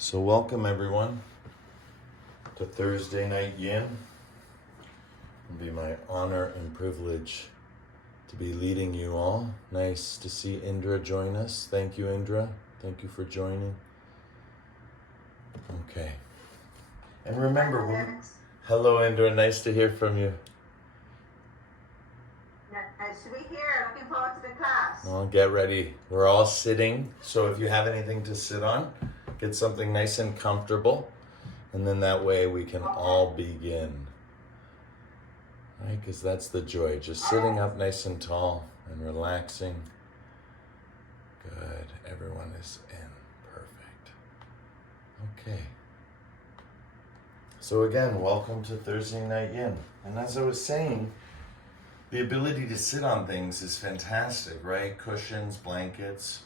So welcome everyone to Thursday Night Yin. It'll be my honor and privilege to be leading you all. Nice to see Indra join us. Thank you, Indra. Thank you for joining. Okay. And remember, hello Indra, nice to hear from you. Nice to be here. Looking forward to the class. Well, get ready. We're all sitting, so if you have anything to sit on, get something nice and comfortable, and then that way we can all begin. Right? Because that's the joy, just sitting up nice and tall and relaxing. Good. Everyone is in. Perfect. Okay. So again, welcome to Thursday Night Yin. And as I was saying, the ability to sit on things is fantastic, right? Cushions, blankets,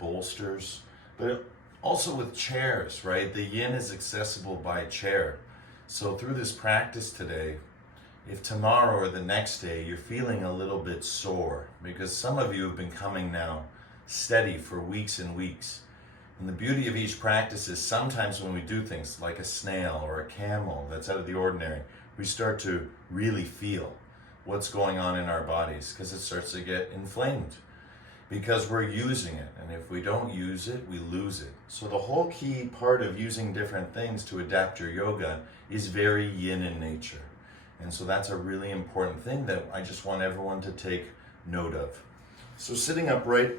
bolsters, but also with chairs, right? The yin is accessible by chair. So through this practice today, if tomorrow or the next day you're feeling a little bit sore, because some of you have been coming now steady for weeks and weeks. And the beauty of each practice is sometimes when we do things like a snail or a camel that's out of the ordinary, we start to really feel what's going on in our bodies because it starts to get inflamed because we're using it. And if we don't use it, we lose it. So the whole key part of using different things to adapt your yoga is very yin in nature. And so that's a really important thing that I just want everyone to take note of. So sitting upright,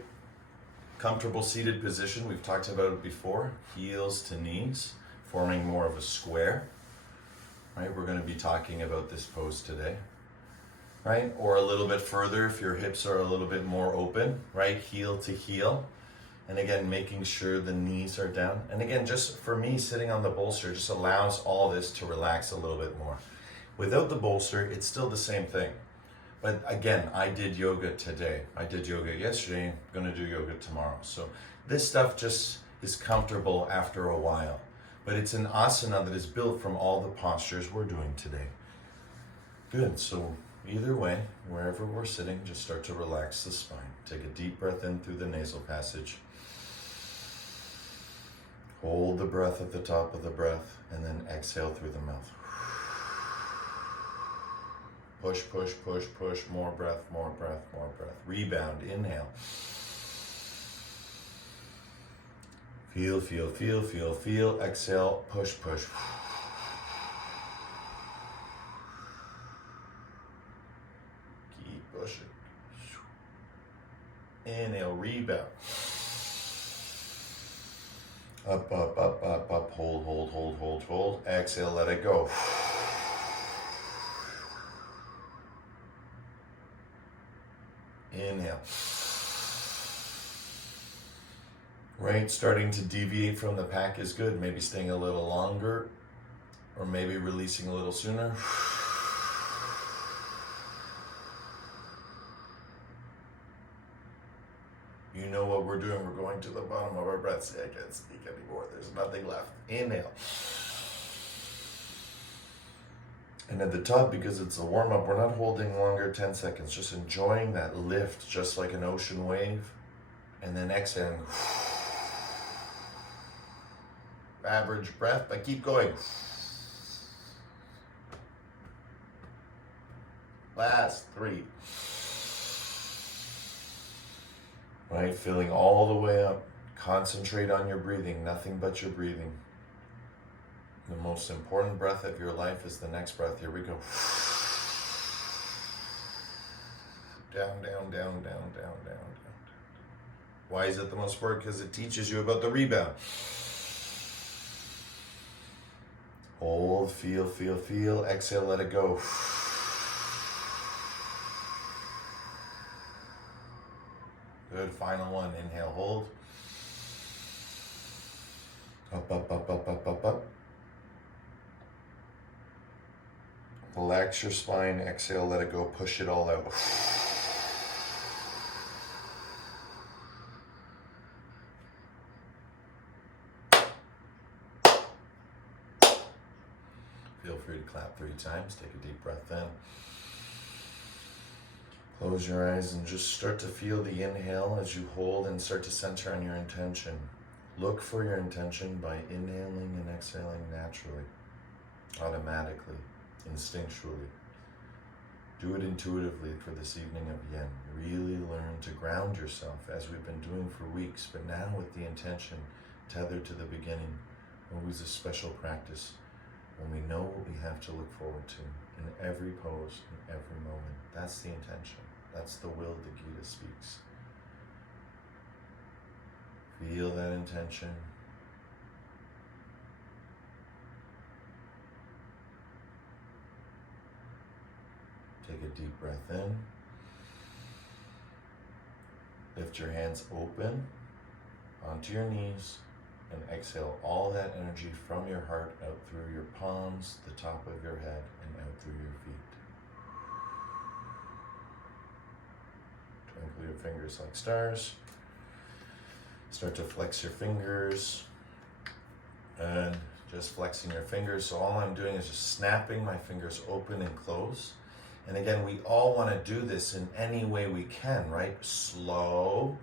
comfortable seated position, we've talked about it before, heels to knees, forming more of a square. Right? We're going to be talking about this pose today. Right? Or a little bit further if your hips are a little bit more open, right? Heel to heel. And again, making sure the knees are down. And again, just for me, sitting on the bolster just allows all this to relax a little bit more. Without the bolster, it's still the same thing. But again, I did yoga today. I did yoga yesterday, I'm gonna do yoga tomorrow. So this stuff just is comfortable after a while. But it's an asana that is built from all the postures we're doing today. Good, so either way, wherever we're sitting, just start to relax the spine. Take a deep breath in through the nasal passage. Hold the breath at the top of the breath, and then exhale through the mouth. Push, push, push, push. More breath, more breath, more breath. Rebound, inhale. Feel, feel, feel, feel, feel. Exhale, push, push. Push it. Inhale, rebound. Up, up, up, up, up. Hold, hold, hold, hold, hold. Exhale, let it go. Inhale. Right, starting to deviate from the pack is good. Maybe staying a little longer, or maybe releasing a little sooner. You know what we're doing. We're going to the bottom of our breath. See, I can't speak anymore. There's nothing left. Inhale. And at the top, because it's a warm-up, we're not holding longer 10 seconds. Just enjoying that lift, just like an ocean wave. And then exhaling. Average breath, but keep going. Last 3. Right, filling all the way up. Concentrate on your breathing, nothing but your breathing. The most important breath of your life is the next breath. Here we go. Down, down, down, down, down, down, down. Why is it the most important? Because it teaches you about the rebound. Hold, feel, feel, feel. Exhale, let it go. Good, final one. Inhale, hold. Up, up, up, up, up, up, up. Relax your spine. Exhale, let it go. Push it all out. Feel free to clap 3 times. Take a deep breath in. Close your eyes and just start to feel the inhale as you hold and start to center on your intention. Look for your intention by inhaling and exhaling naturally, automatically, instinctually. Do it intuitively for this evening of yin. Really learn to ground yourself as we've been doing for weeks, but now with the intention tethered to the beginning. Always a special practice when we know what we have to look forward to in every pose, in every moment. That's the intention. That's the will the Gita speaks. Feel that intention. Take a deep breath in. Lift your hands open onto your knees and exhale all that energy from your heart out through your palms, the top of your head, and out through your feet. Twinkle your fingers like stars. Start to flex your fingers and just flexing your fingers. So all I'm doing is just snapping my fingers open and close. And again, we all want to do this in any way we can, right? Slow,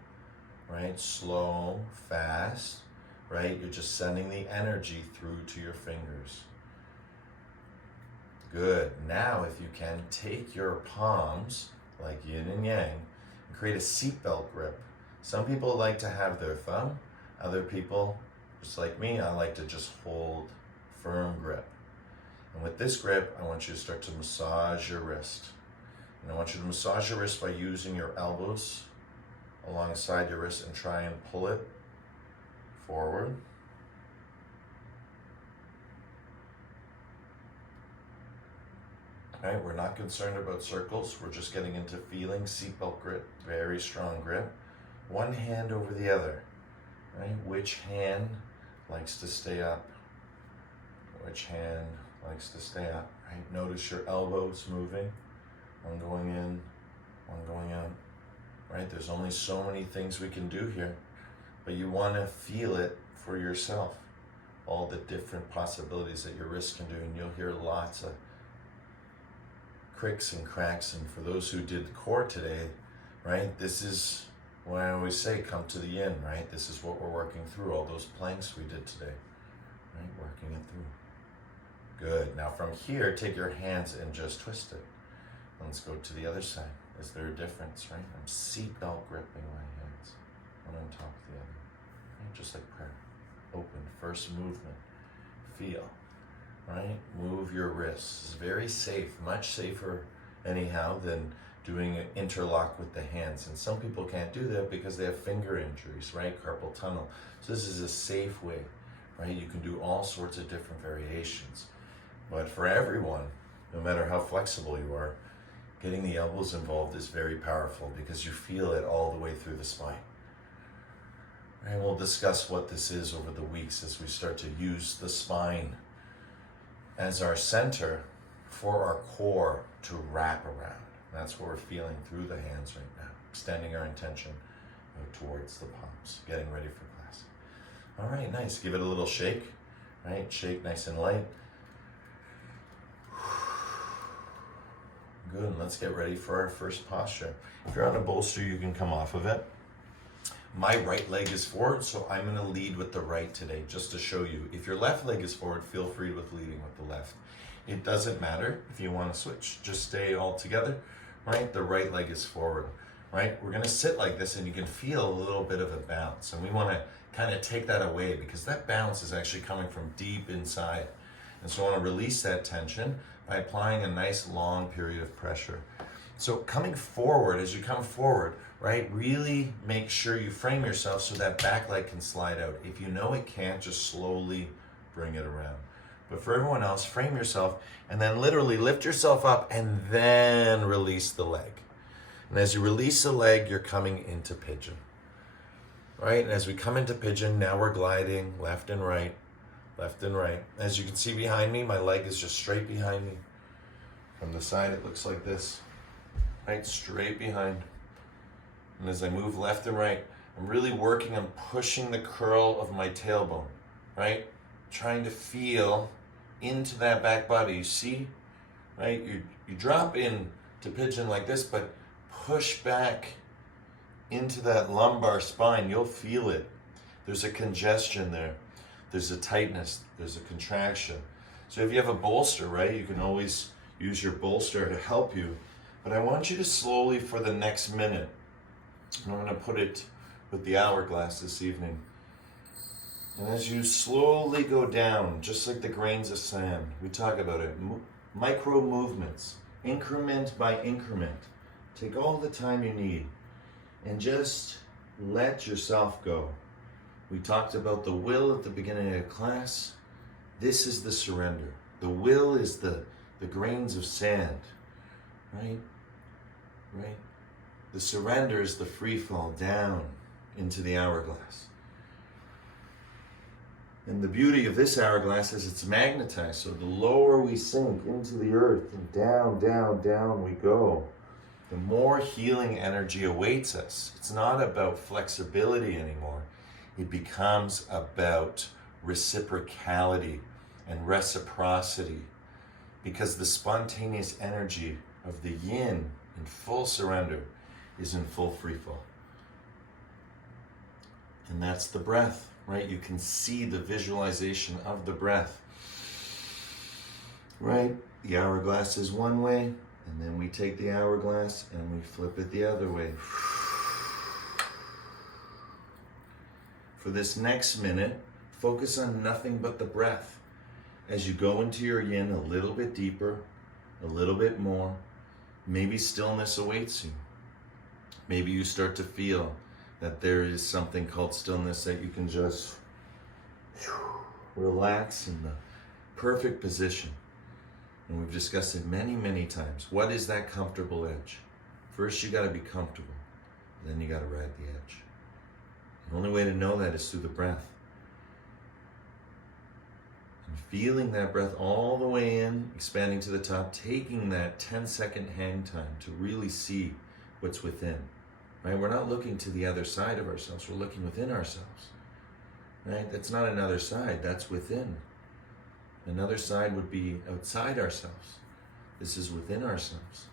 right? Slow, fast, right? You're just sending the energy through to your fingers. Good. Now, if you can, take your palms, like yin and yang, and create a seatbelt grip. Some people like to have their thumb. Other people, just like me, I like to just hold firm grip. And with this grip, I want you to start to massage your wrist. And I want you to massage your wrist by using your elbows alongside your wrist and try and pull it forward. All right, we're not concerned about circles. We're just getting into feeling seatbelt grip, very strong grip. One hand over the other, right? Which hand likes to stay up? Which hand likes to stay up, right? Notice your elbows moving. One going in, one going out, right? There's only so many things we can do here, but you want to feel it for yourself. All the different possibilities that your wrist can do, and you'll hear lots of cricks and cracks. And for those who did the core today, right? This is what I always say, come to the yin, right? This is what we're working through, all those planks we did today, right? Working it through. Good. Now from here, take your hands and just twist it. Let's go to the other side. Is there a difference, right? I'm seatbelt gripping my hands, one on top of the other. Right? Just like prayer. Open, first movement. Feel, right? Move your wrists. It's very safe, much safer anyhow than doing an interlock with the hands. And some people can't do that because they have finger injuries, right? Carpal tunnel. So this is a safe way, right? You can do all sorts of different variations. But for everyone, no matter how flexible you are, getting the elbows involved is very powerful because you feel it all the way through the spine. And we'll discuss what this is over the weeks as we start to use the spine as our center for our core to wrap around. That's what we're feeling through the hands right now, extending our intention towards the palms, getting ready for class. All right, nice. Give it a little shake, right? Shake nice and light. Good, let's get ready for our first posture. If you're on a bolster, you can come off of it. My right leg is forward, so I'm gonna lead with the right today, just to show you. If your left leg is forward, feel free with leading with the left. It doesn't matter if you wanna switch, just stay all together, right? The right leg is forward, right? We're gonna sit like this and you can feel a little bit of a bounce. And we wanna kind of take that away because that bounce is actually coming from deep inside. And so I wanna release that tension by applying a nice long period of pressure. So coming forward, as you come forward, right, really make sure you frame yourself so that back leg can slide out. If you know it can't, just slowly bring it around. But for everyone else, frame yourself and then literally lift yourself up and then release the leg. And as you release the leg, you're coming into pigeon, right? And as we come into pigeon, now we're gliding left and right. Left and right. As you can see behind me, my leg is just straight behind me. From the side, it looks like this, right? Straight behind. And as I move left and right, I'm really working on pushing the curl of my tailbone, right? Trying to feel into that back body. You see, right? You drop in to pigeon like this, but push back into that lumbar spine. You'll feel it. There's a congestion there. There's a tightness. There's a contraction. So if you have a bolster, right, you can always use your bolster to help you. But I want you to slowly, for the next minute, I'm going to put it with the hourglass this evening. And as you slowly go down, just like the grains of sand, we talk about it, micro movements, increment by increment. Take all the time you need and just let yourself go. We talked about the will at the beginning of class. This is the surrender. The will is the grains of sand, right? Right? The surrender is the free fall down into the hourglass. And the beauty of this hourglass is it's magnetized, so the lower we sink into the earth and down, down, down we go, the more healing energy awaits us. It's not about flexibility anymore. It becomes about reciprocality and reciprocity, because the spontaneous energy of the yin in full surrender is in full free fall. And that's the breath, right? You can see the visualization of the breath, right? The hourglass is one way, and then we take the hourglass and we flip it the other way. For this next minute, focus on nothing but the breath. As you go into your yin a little bit deeper, a little bit more, maybe stillness awaits you. Maybe you start to feel that there is something called stillness that you can just relax in the perfect position. And we've discussed it many, many times. What is that comfortable edge? First, you got to be comfortable. Then you got to ride the edge. The only way to know that is through the breath. And feeling that breath all the way in, expanding to the top, taking that 10-second hang time to really see what's within. Right? We're not looking to the other side of ourselves. We're looking within ourselves. Right? That's not another side. That's within. Another side would be outside ourselves. This is within ourselves.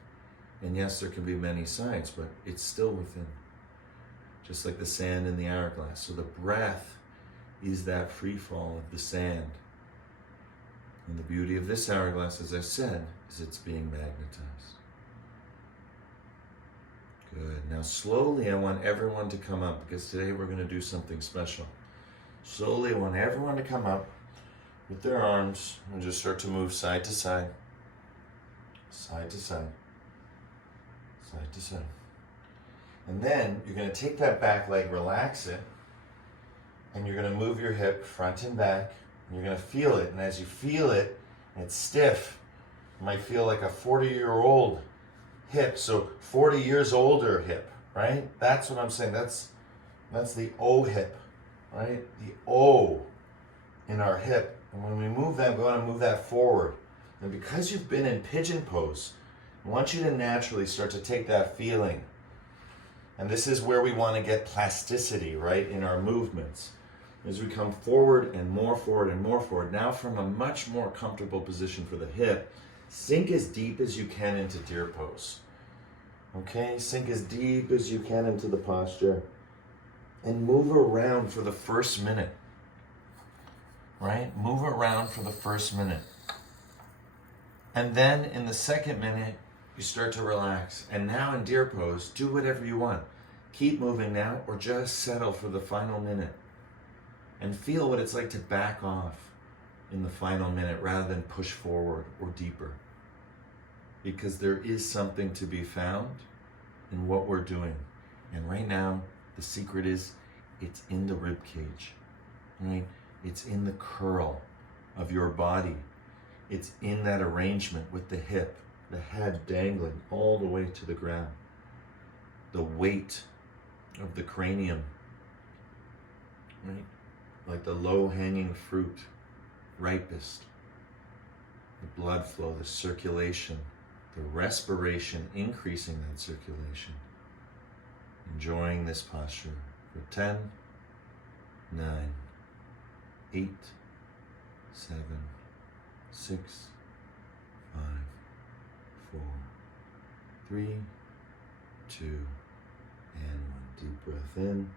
And yes, there can be many sides, but it's still within. Just like the sand in the hourglass. So the breath is that free fall of the sand. And the beauty of this hourglass, as I said, is it's being magnetized. Good. Now slowly I want everyone to come up, because today we're going to do something special. Slowly I want everyone to come up with their arms and just start to move side to side, side to side, side to side. And then you're going to take that back leg, relax it, and you're going to move your hip front and back, and you're going to feel it. And as you feel it, and it's stiff, you might feel like a 40-year-old hip, so 40 years older hip, right? That's what I'm saying. That's the O hip, right? The O in our hip. And when we move that, we want to move that forward. And because you've been in pigeon pose, I want you to naturally start to take that feeling. And this is where we want to get plasticity, right, in our movements. As we come forward and more forward and more forward, now from a much more comfortable position for the hip, sink as deep as you can into deer pose. Okay, sink as deep as you can into the posture. And move around for the first minute. Right? Move around for the first minute. And then in the second minute, you start to relax. And now in deer pose, do whatever you want. Keep moving now, or just settle for the final minute. And feel what it's like to back off in the final minute rather than push forward or deeper. Because there is something to be found in what we're doing. And right now, the secret is it's in the rib cage, right? It's in the curl of your body. It's in that arrangement with the hip, the head dangling all the way to the ground. The weight of the cranium, right? Like the low-hanging fruit, ripest. The blood flow, the circulation, the respiration, increasing that circulation. Enjoying this posture for 10, 9, 8, 7, 6, 5, 4, 3, 2, and 1. Deep breath in.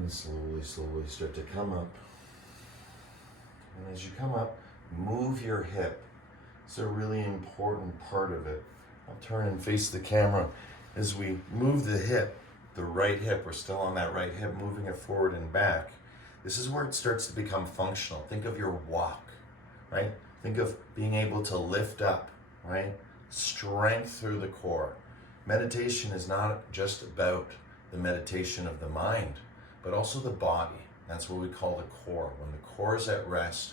And slowly, slowly start to come up. And as you come up, move your hip. It's a really important part of it. I'll turn and face the camera. As we move the hip, the right hip, we're still on that right hip, moving it forward and back. This is where it starts to become functional. Think of your walk, right? Think of being able to lift up, right? Strength through the core. Meditation is not just about the meditation of the mind, but also the body. That's what we call the core. When the core is at rest,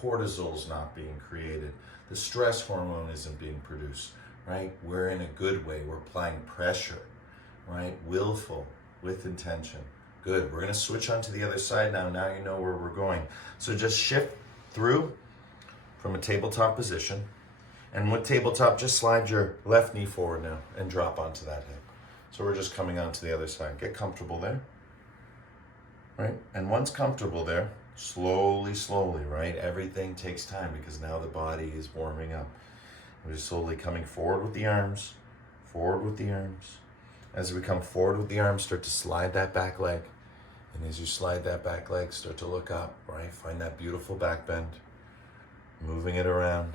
cortisol is not being created. The stress hormone isn't being produced, right? We're in a good way. We're applying pressure, right? Willful, with intention. Good. We're going to switch on to the other side now. Now you know where we're going. So just shift through from a tabletop position. And with tabletop, just slide your left knee forward now and drop onto that hip. So we're just coming on to the other side. Get comfortable there. Right? And once comfortable there, slowly, slowly, right? Everything takes time because now the body is warming up. We're just slowly coming forward with the arms, forward with the arms. As we come forward with the arms, start to slide that back leg. And as you slide that back leg, start to look up, right? Find that beautiful back bend. Moving it around,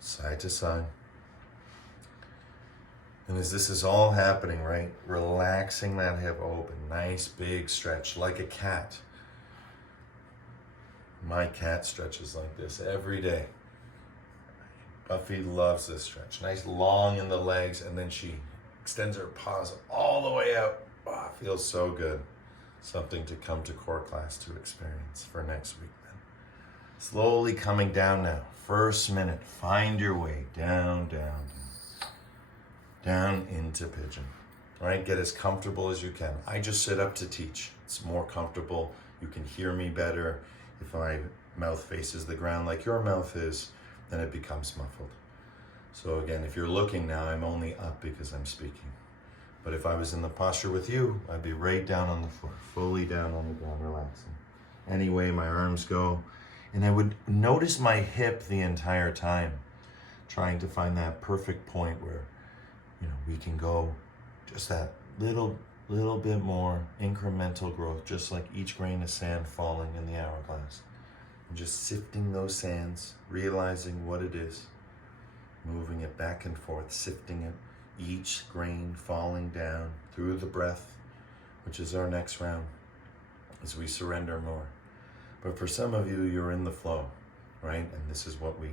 side to side. And as this is all happening, right? Relaxing that hip open. Nice big stretch, like a cat. My cat stretches like this every day. Buffy loves this stretch. Nice long in the legs, and then she extends her paws all the way out. Oh, it feels so good. Something to come to core class to experience for next week then. Slowly coming down now. First minute, find your way down, down, down into pigeon. All right, get as comfortable as you can. I just sit up to teach. It's more comfortable. You can hear me better. If my mouth faces the ground like your mouth is, then it becomes muffled. So again, if you're looking now, I'm only up because I'm speaking. But if I was in the posture with you, I'd be right down on the floor, fully down on the ground, relaxing. Anyway, my arms go, and I would notice my hip the entire time, trying to find that perfect point where, we can go just that little bit more incremental growth, just like each grain of sand falling in the hourglass. And just sifting those sands, realizing what it is, moving it back and forth, sifting it, each grain falling down through the breath, which is our next round, as we surrender more. But for some of you, you're in the flow, right? And this is what we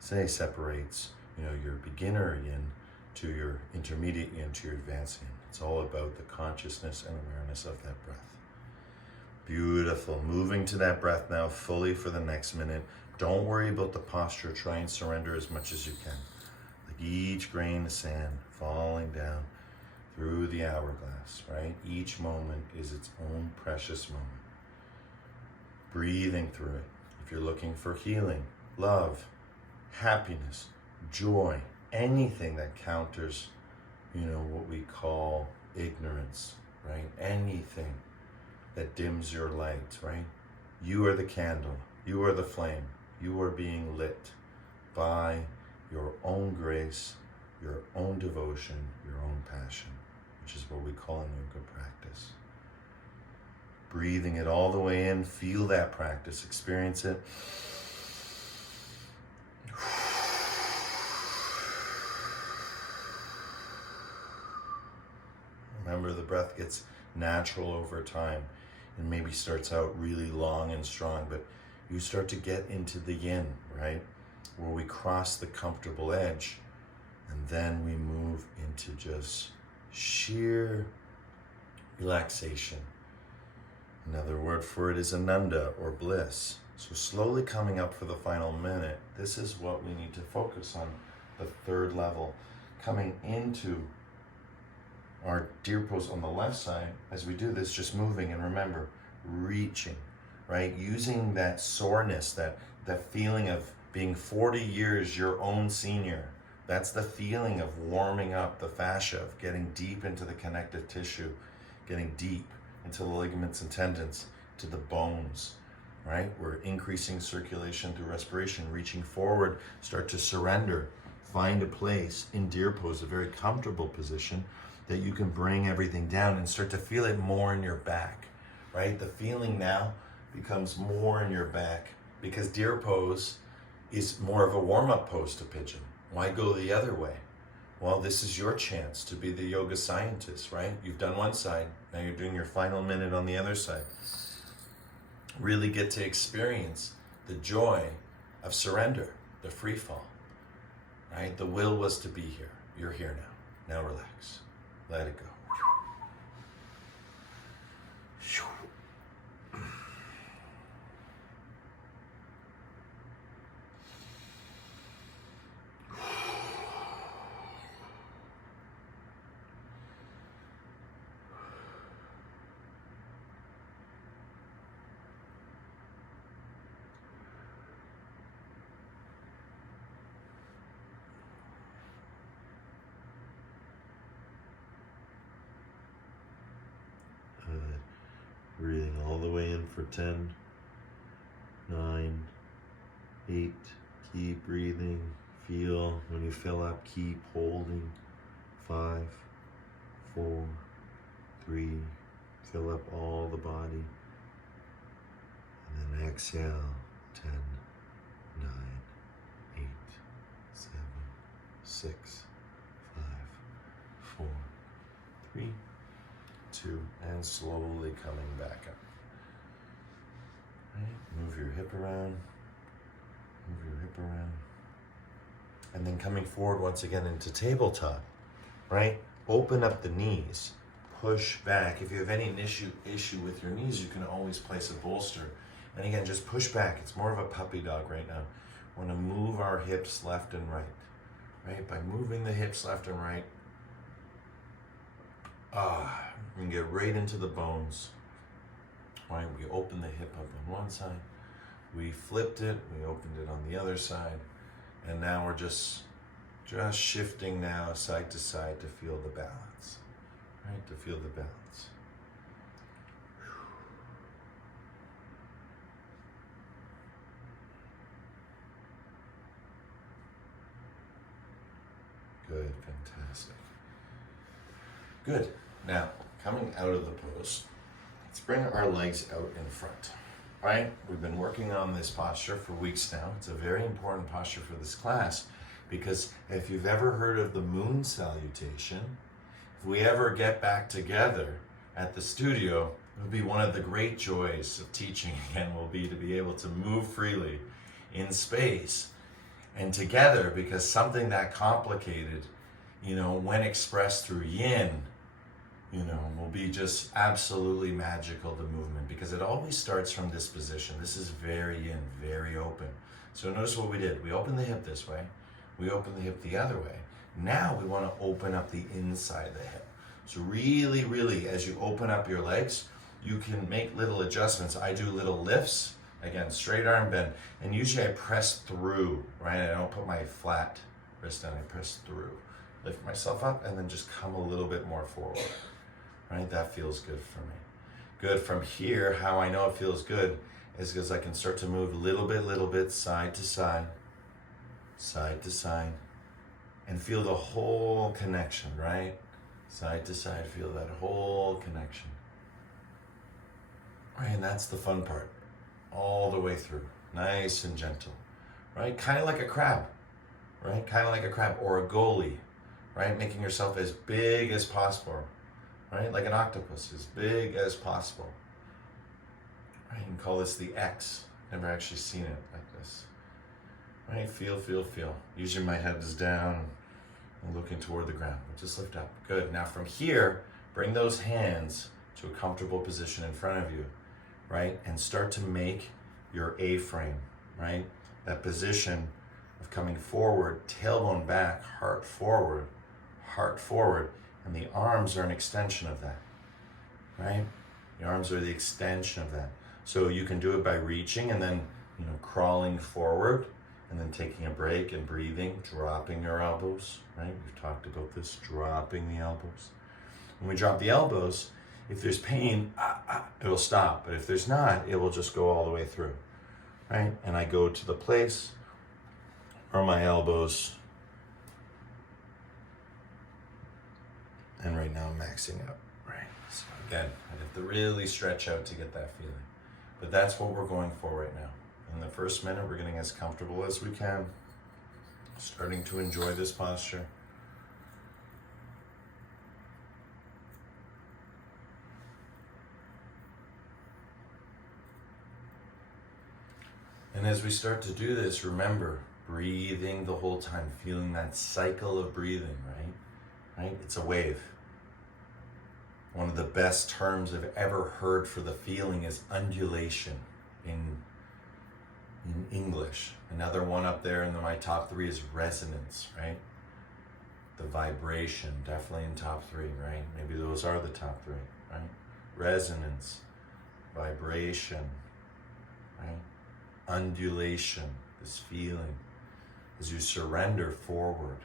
say separates, your beginner yin to your intermediate yin to your advanced yin. It's all about the consciousness and awareness of that breath. Beautiful. Moving to that breath now fully for the next minute. Don't worry about the posture. Try and surrender as much as you can. Like each grain of sand falling down through the hourglass, right? Each moment is its own precious moment. Breathing through it. If you're looking for healing, love, happiness, joy, anything that counters, what we call ignorance, right? Anything that dims your light, right? You are the candle. You are the flame. You are being lit by your own grace, your own devotion, your own passion, which is what we call in yoga practice. Breathing it all the way in. Feel that practice. Experience it. Remember, the breath gets natural over time and maybe starts out really long and strong, but you start to get into the yin, right? Where we cross the comfortable edge and then we move into just sheer relaxation. Another word for it is ananda or bliss. So slowly coming up for the final minute, this is what we need to focus on, the third level, coming into our deer pose on the left side. As we do this, just moving, and remember, reaching, right? Using that soreness, that feeling of being 40 years your own senior. That's the feeling of warming up the fascia, of getting deep into the connective tissue, getting deep into the ligaments and tendons, to the bones, right? We're increasing circulation through respiration, reaching forward, start to surrender. Find a place in deer pose, a very comfortable position, that you can bring everything down and start to feel it more in your back, right? The feeling now becomes more in your back because deer pose is more of a warm-up pose to pigeon. Why go the other way? Well, this is your chance to be the yoga scientist, right? You've done one side, now you're doing your final minute on the other side. Really get to experience the joy of surrender, the free fall, right? The will was to be here. You're here now. Now relax. Let it go. Breathing all the way in for 10, 9, 8. Keep breathing. Feel when you fill up, keep holding. 5, 4, 3. Fill up all the body. And then exhale. 10, 9, 8, 7, 6, 5, 4, 3, 2, and slowly coming back up. Right. Move your hip around. Move your hip around. And then coming forward once again into tabletop. Right? Open up the knees. Push back. If you have any issue with your knees, you can always place a bolster. And again, just push back. It's more of a puppy dog right now. We want to move our hips left and right. Right? By moving the hips left and right, we can get right into the bones. Right? We open the hip up on one side. We flipped it. We opened it on the other side. And now we're just shifting now side to side to feel the balance. Right? To feel the balance. Good, fantastic. Good. Now, coming out of the pose, let's bring our legs out in front. Right? We've been working on this posture for weeks now. It's a very important posture for this class because if you've ever heard of the moon salutation, if we ever get back together at the studio, it'll be one of the great joys of teaching again will be to be able to move freely in space and together, because something that complicated, when expressed through yin, will be just absolutely magical, the movement, because it always starts from this position. This is very yin, very open. So notice what we did. We opened the hip this way. We opened the hip the other way. Now we want to open up the inside of the hip. So really, really, as you open up your legs, you can make little adjustments. I do little lifts. Again, straight arm bend. And usually I press through, right? I don't put my flat wrist down. I press through. Lift myself up and then just come a little bit more forward. Right? That feels good for me. Good. From here, how I know it feels good is because I can start to move little bit, side to side, and feel the whole connection, right? Side to side, feel that whole connection. Right, and that's the fun part. All the way through, nice and gentle, right? Kind of like a crab, right? Kind of like a crab or a goalie, right? Making yourself as big as possible, right? Like an octopus, as big as possible. Right? You can call this the X. Never actually seen it like this. Right? Feel. Usually my head is down and looking toward the ground. But just lift up. Good. Now from here, bring those hands to a comfortable position in front of you, right? And start to make your A-frame, right? That position of coming forward, tailbone back, heart forward, and the arms are an extension of that, right? The arms are the extension of that. So you can do it by reaching and then, crawling forward and then taking a break and breathing, dropping your elbows, right? We've talked about this, dropping the elbows. When we drop the elbows, if there's pain, it'll stop. But if there's not, it will just go all the way through, right? And I go to the place where my elbows, and right now I'm maxing out, right? So Again, I'd have to really stretch out to get that feeling. But that's what we're going for right now. In the first minute, we're getting as comfortable as we can, starting to enjoy this posture. And as we start to do this, remember, breathing the whole time, feeling that cycle of breathing, right? It's a wave. One of the best terms I've ever heard for the feeling is undulation in English. Another one up there in my top 3 is resonance, right? The vibration, definitely in top 3, right? Maybe those are the top 3, right? Resonance, vibration, right? Undulation, this feeling as you surrender forward.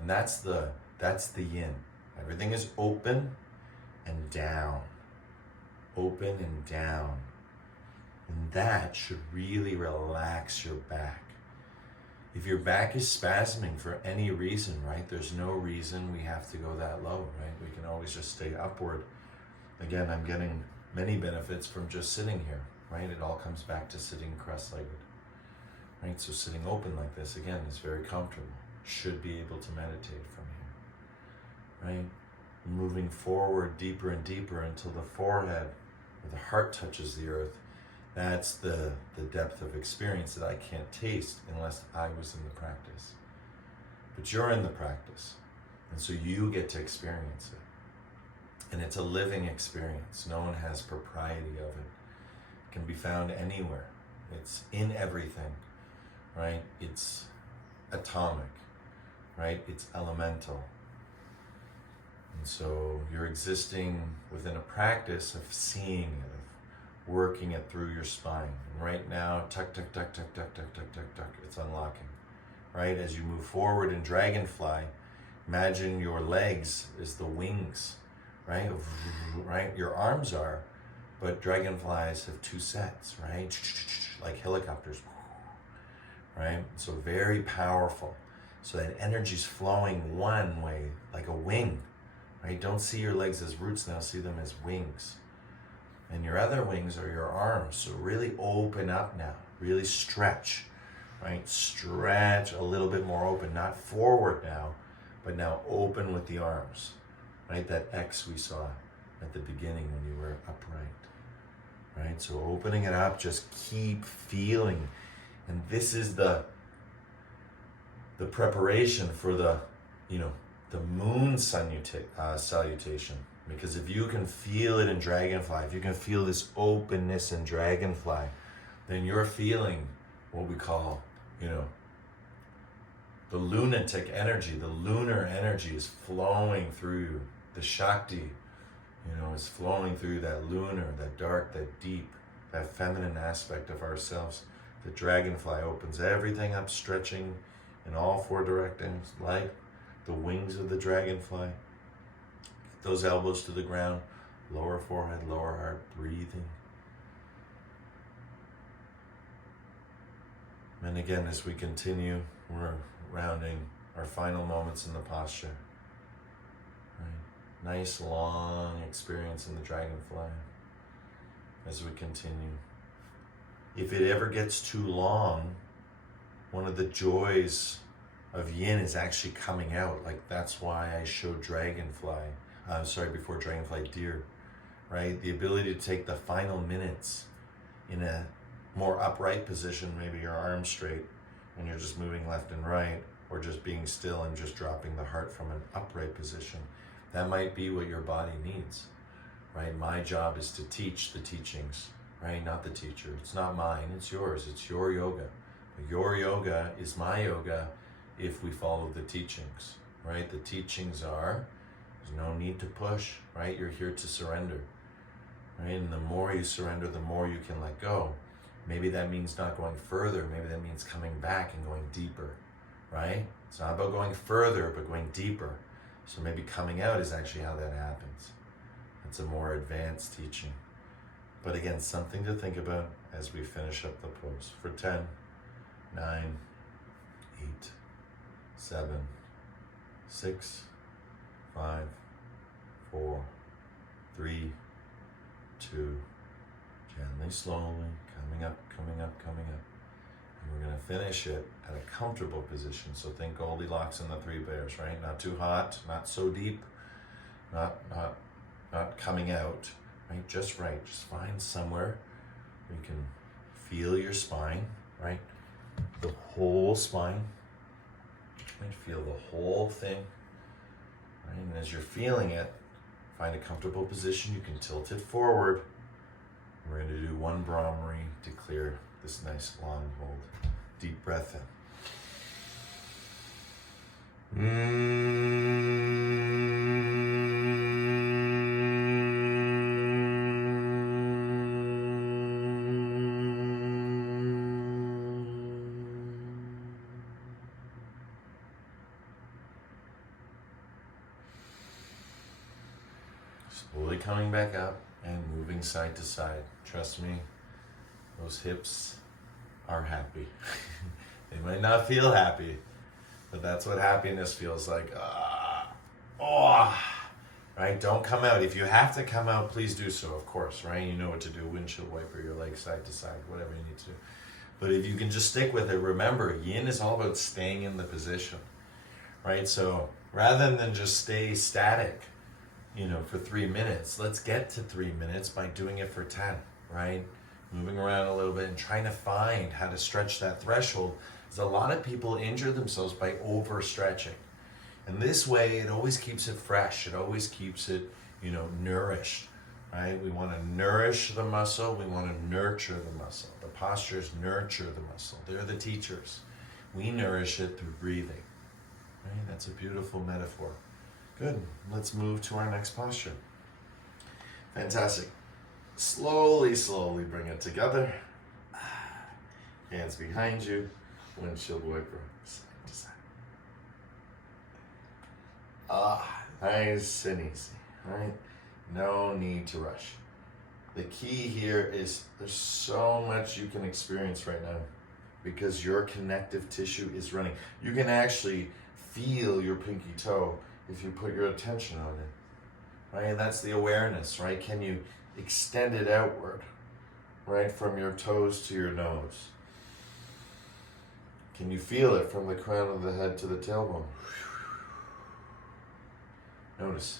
And that's the yin. Everything is open and down. Open and down. And that should really relax your back. If your back is spasming for any reason, right? There's no reason we have to go that low, right? We can always just stay upward. Again, I'm getting many benefits from just sitting here, right? It all comes back to sitting cross-legged, right? So sitting open like this, again, is very comfortable. Should be able to meditate from here, right? Moving forward deeper and deeper until the forehead or the heart touches the earth. That's the depth of experience that I can't taste unless I was in the practice. But you're in the practice, and so you get to experience it. And it's a living experience. No one has propriety of it. It can be found anywhere. It's in everything, right? It's atomic, right? It's elemental. And so you're existing within a practice of seeing it, of working it through your spine. And right now, tuck, tuck, tuck, tuck, tuck, tuck, tuck, tuck, tuck, it's unlocking, right? As you move forward in dragonfly, imagine your legs is the wings, right? Right? Your arms are, but dragonflies have 2 sets, right? Like helicopters, right? So very powerful. So that energy's flowing one way, like a wing, right? Don't see your legs as roots now, see them as wings. And your other wings are your arms. So really open up now, really stretch, right? Stretch a little bit more open, not forward now, but now open with the arms, right? That X we saw at the beginning when you were upright, right? So opening it up, just keep feeling. And this is the preparation for the moon salutation. Because if you can feel it in dragonfly, if you can feel this openness in dragonfly, then you're feeling what we call, the lunatic energy. The lunar energy is flowing through you. The Shakti, is flowing through that lunar, that dark, that deep, that feminine aspect of ourselves. The dragonfly opens everything up, stretching in all 4 directions, like the wings of the dragonfly. Get those elbows to the ground, lower forehead, lower heart, breathing. And again, as we continue, we're rounding our final moments in the posture. Right? Nice long experience in the dragonfly as we continue. If it ever gets too long, one of the joys of yin is actually coming out. Like that's why I showed before dragonfly, deer, right? The ability to take the final minutes in a more upright position, maybe your arms straight when you're just moving left and right, or just being still and just dropping the heart from an upright position. That might be what your body needs, right? My job is to teach the teachings, right? Not the teacher. It's not mine, it's yours. It's your yoga. Your yoga is my yoga if we follow the teachings, right? The teachings are, there's no need to push, right? You're here to surrender, right? And the more you surrender, the more you can let go. Maybe that means not going further. Maybe that means coming back and going deeper, right? It's not about going further, but going deeper. So maybe coming out is actually how that happens. It's a more advanced teaching. But again, something to think about as we finish up the pose. For 10, 9, 8, 7, 6, 5, 4, 3, 2. Gently, slowly, coming up, coming up, coming up. And we're going to finish it at a comfortable position. So think Goldilocks and the 3 bears, right? Not too hot, not so deep, not coming out, right? Just right. Just find somewhere where you can feel your spine, right? The whole spine. Right? Feel the whole thing. Right? And as you're feeling it, find a comfortable position. You can tilt it forward. We're going to do 1 Brahmari to clear this nice long hold. Deep breath in. Slowly coming back up and moving side to side. Trust me, those hips are happy. They might not feel happy, but that's what happiness feels like. Right? Don't come out. If you have to come out, please do so, of course, right? You know what to do. Windshield wiper your legs side to side, whatever you need to do. But if you can just stick with it, remember, yin is all about staying in the position, right? So rather than just stay static, for 3 minutes, let's get to 3 minutes by doing it for 10, right? Moving around a little bit and trying to find how to stretch that threshold. Because a lot of people injure themselves by overstretching. And this way, it always keeps it fresh. It always keeps it, nourished, right? We want to nourish the muscle. We want to nurture the muscle. The postures nurture the muscle. They're the teachers. We nourish it through breathing, right? That's a beautiful metaphor. Good. Let's move to our next posture. Fantastic. Slowly, slowly bring it together. Hands behind you. Windshield wiper. Side to side. Nice and easy. Right? No need to rush. The key here is there's so much you can experience right now because your connective tissue is running. You can actually feel your pinky toe if you put your attention on it, right? And that's the awareness, right? Can you extend it outward, right? From your toes to your nose. Can you feel it from the crown of the head to the tailbone? Notice,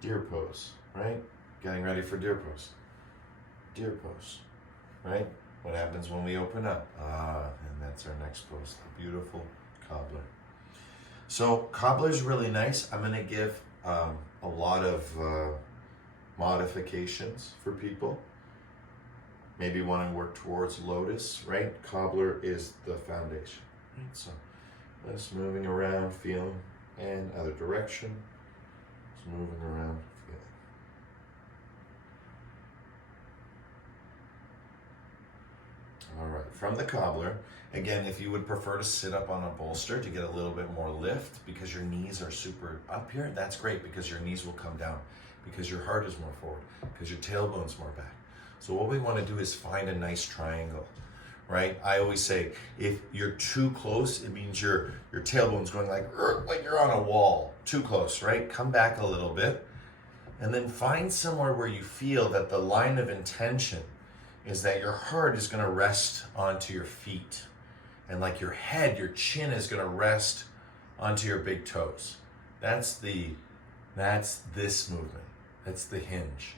deer pose, right? Getting ready for deer pose. Deer pose, right? What happens when we open up? And that's our next pose, the beautiful cobbler. So cobbler is really nice. I'm going to give a lot of modifications for people. Maybe want to work towards lotus, right? Cobbler is the foundation. Right? So just moving around, feeling, and other direction. Just moving around, feeling. All right, from the cobbler, again, if you would prefer to sit up on a bolster to get a little bit more lift because your knees are super up here, that's great because your knees will come down, because your heart is more forward, because your tailbone's more back. So what we want to do is find a nice triangle, right? I always say, if you're too close, it means your tailbone's going like you're on a wall, too close, right? Come back a little bit, and then find somewhere where you feel that the line of intention is that your heart is going to rest onto your feet. And like your head, your chin is going to rest onto your big toes. That's this movement. That's the hinge.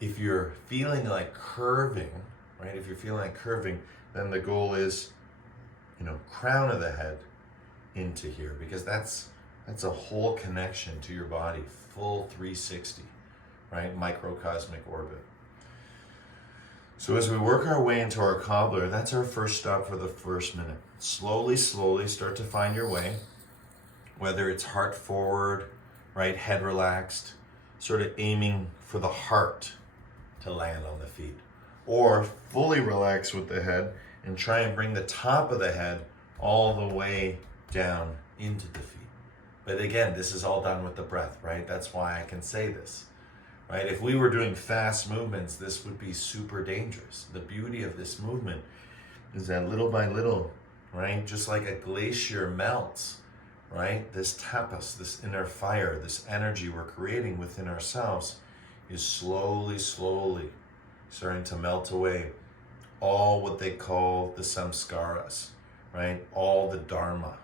If you're feeling like curving, right? If you're feeling like curving, then the goal is, crown of the head into here, because that's a whole connection to your body, full 360, right? Microcosmic orbit. So as we work our way into our cobbler, that's our first stop for the first minute. Slowly, slowly start to find your way, whether it's heart forward, right, head relaxed, sort of aiming for the heart to land on the feet, or fully relax with the head and try and bring the top of the head all the way down into the feet. But again, this is all done with the breath, right? That's why I can say this. Right? If we were doing fast movements, this would be super dangerous. The beauty of this movement is that little by little, right? Just like a glacier melts, right? This tapas, this inner fire, this energy we're creating within ourselves is slowly, slowly starting to melt away all what they call the samskaras, right? All the dharma,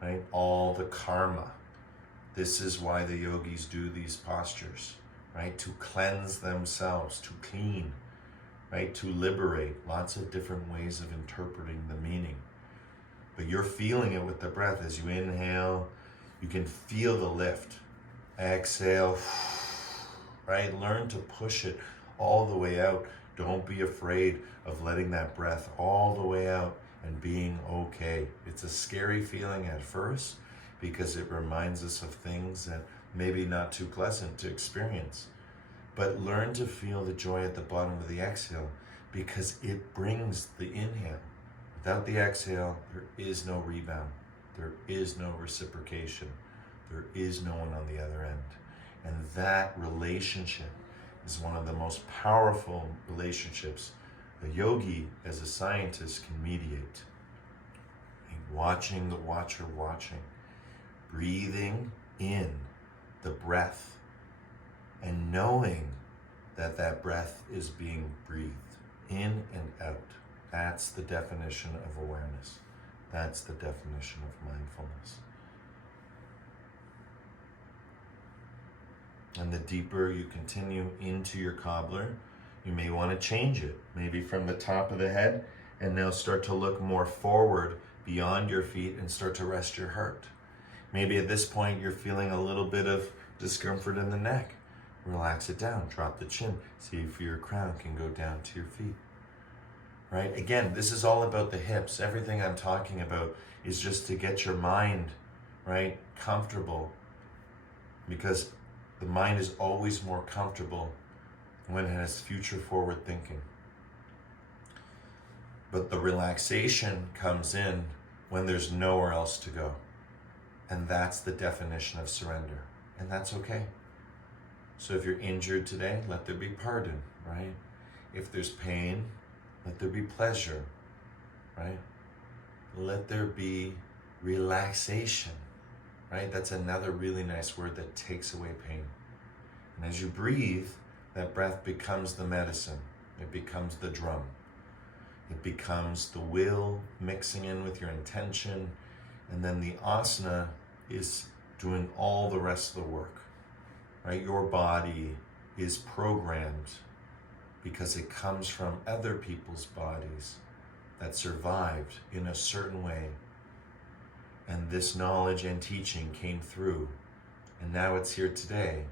right? All the karma. This is why the yogis do these postures, right? To cleanse themselves, to clean, right? To liberate. Lots of different ways of interpreting the meaning. But you're feeling it with the breath. As you inhale, you can feel the lift. Exhale, right? Learn to push it all the way out. Don't be afraid of letting that breath all the way out and being okay. It's a scary feeling at first because it reminds us of things that maybe not too pleasant to experience. But learn to feel the joy at the bottom of the exhale because it brings the inhale. Without the exhale, there is no rebound. There is no reciprocation. There is no one on the other end. And that relationship is one of the most powerful relationships a yogi, as a scientist, can mediate. Watching the watcher watching. Breathing in the breath and knowing that that breath is being breathed in and out. That's the definition of awareness. That's the definition of mindfulness. And the deeper you continue into your cobbler, you may want to change it, maybe from the top of the head, and now start to look more forward beyond your feet and start to rest your heart. Maybe at this point you're feeling a little bit of discomfort in the neck. Relax it down, drop the chin, see if your crown can go down to your feet. Right? Again, this is all about the hips. Everything I'm talking about is just to get your mind, right, comfortable, because the mind is always more comfortable when it has future forward thinking. But the relaxation comes in when there's nowhere else to go. And that's the definition of surrender. And that's okay. So if you're injured today, let there be pardon, right? If there's pain, let there be pleasure, right? Let there be relaxation, right? That's another really nice word that takes away pain. And as you breathe, that breath becomes the medicine. It becomes the drum. It becomes the will mixing in with your intention. And then the asana is doing all the rest of the work, right? Your body is programmed because it comes from other people's bodies that survived in a certain way. And this knowledge and teaching came through. And now it's here today,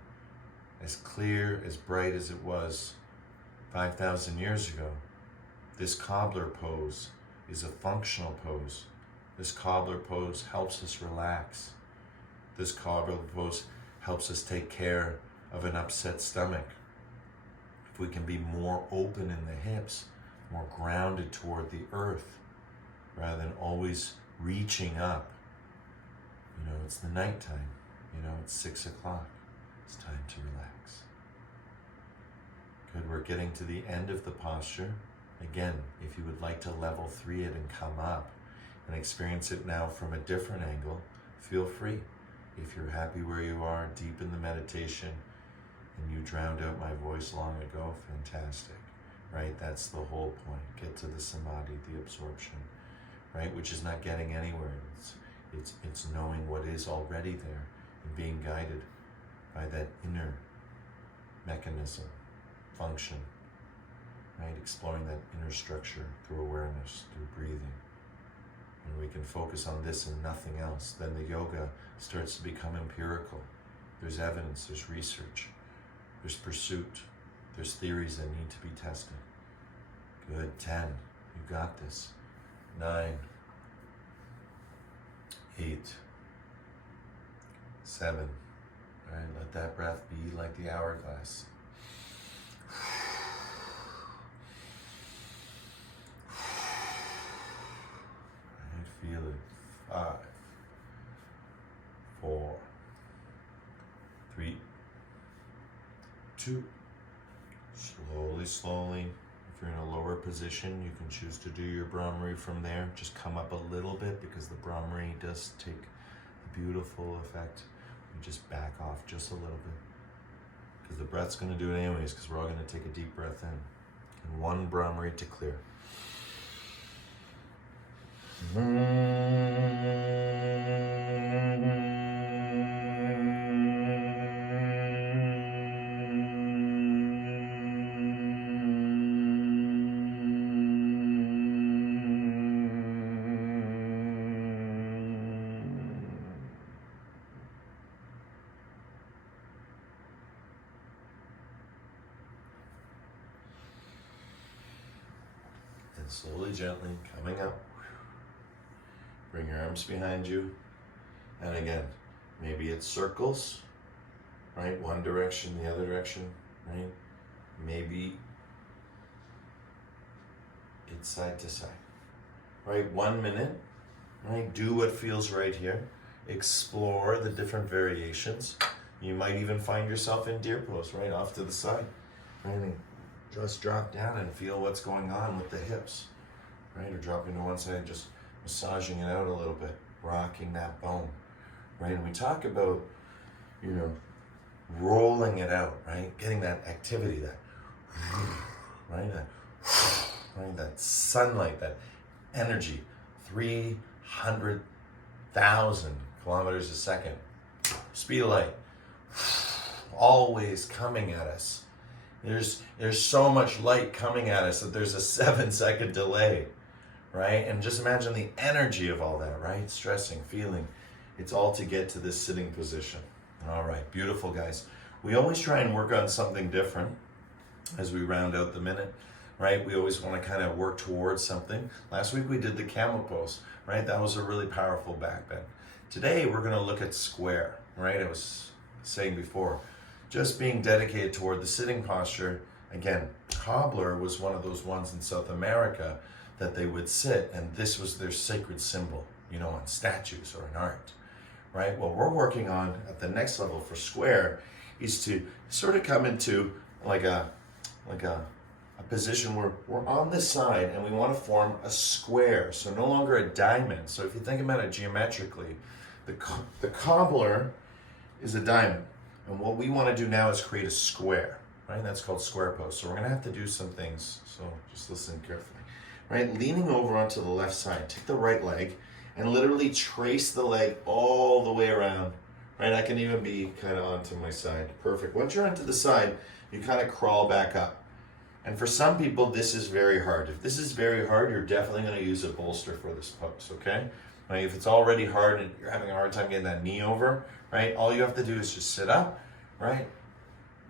as clear, as bright as it was 5,000 years ago. This cobbler pose is a functional pose. This cobbler pose helps us relax. This cobbler pose helps us take care of an upset stomach. If we can be more open in the hips, more grounded toward the earth, rather than always reaching up. You know, it's the nighttime. You know, it's 6 o'clock. It's time to relax. Good, we're getting to the end of the posture. Again, if you would like to level 3 it and come up and experience it now from a different angle, feel free. If you're happy where you are, deep in the meditation, and you drowned out my voice long ago, fantastic, right? That's the whole point. Get to the samadhi, the absorption, right? Which is not getting anywhere. It's knowing what is already there and being guided by that inner mechanism, function, right? Exploring that inner structure through awareness, through breathing. When we can focus on this and nothing else, then the yoga starts to become empirical. There's evidence, there's research, there's pursuit, there's theories that need to be tested. Good, 10, you got this. 9, 8, 7, all right, let that breath be like the hourglass. Feel it. 5, 4, 3, 2. Slowly, slowly. If you're in a lower position, you can choose to do your Brahmari from there. Just come up a little bit because the Brahmari does take a beautiful effect. You just back off just a little bit. because the breath's going to do it anyways, because we're all going to take a deep breath in. And 1 Brahmari to clear. And slowly, gently coming up. Bring your arms behind you. And again, maybe it's circles, right? One direction, the other direction, right? Maybe it's side to side, right? 1 minute, right? Do what feels right here. Explore the different variations. You might even find yourself in deer pose, right? Off to the side, right? And just drop down and feel what's going on with the hips, right? Or dropping to one side, just massaging it out a little bit, rocking that bone, right? And we talk about, rolling it out, right? Getting that activity, that, right? That sunlight, that energy, 300,000 kilometers a second, speed of light, always coming at us. There's so much light coming at us that there's a 7-second delay, right? And just imagine the energy of all that, right? Stressing, feeling. It's all to get to this sitting position. All right, beautiful, guys. We always try and work on something different as we round out the minute, right? We always want to kind of work towards something. Last week we did the camel pose, right? That was a really powerful back bend. Today we're going to look at square, right? I was saying before, just being dedicated toward the sitting posture. Again, cobbler was one of those ones in South America that they would sit, and this was their sacred symbol, on statues or in art, right? What we're working on at the next level for square is to sort of come into like a position where we're on this side and we want to form a square, so no longer a diamond. So if you think about it geometrically, the cobbler is a diamond, and what we want to do now is create a square, right? That's called square pose. So we're going to have to do some things, so just listen carefully, right? Leaning over onto the left side, take the right leg and literally trace the leg all the way around, right? I can even be kind of onto my side. Perfect. Once you're onto the side, you kind of crawl back up. And for some people, this is very hard. If this is very hard, you're definitely going to use a bolster for this pose, okay? Right? If it's already hard and you're having a hard time getting that knee over, right? All you have to do is just sit up, right?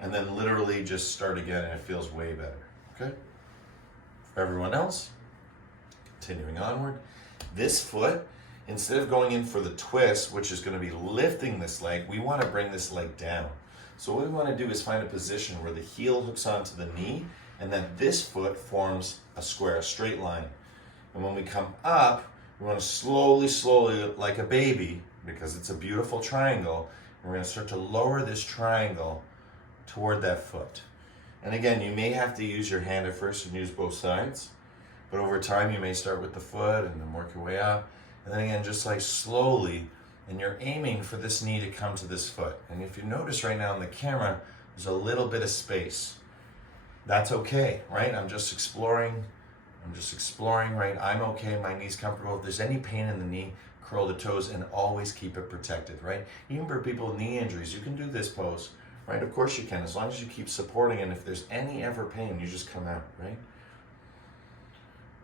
And then literally just start again, and it feels way better, okay? For everyone else, continuing onward, this foot, instead of going in for the twist, which is going to be lifting this leg, we want to bring this leg down. So what we want to do is find a position where the heel hooks onto the knee, and then this foot forms a square, a straight line. And when we come up, we want to slowly, like a baby, because it's a beautiful triangle, and we're going to start to lower this triangle toward that foot. And again, you may have to use your hand at first and use both sides, but over time you may start with the foot and then work your way up. And then again, just like slowly, and you're aiming for this knee to come to this foot. And if you notice right now on the camera, there's a little bit of space. That's okay, right? I'm just exploring, right? I'm okay, my knee's comfortable. If there's any pain in the knee, curl the toes and always keep it protected, right? Even for people with knee injuries, you can do this pose, right? Of course you can, as long as you keep supporting, and if there's any ever pain, you just come out, right?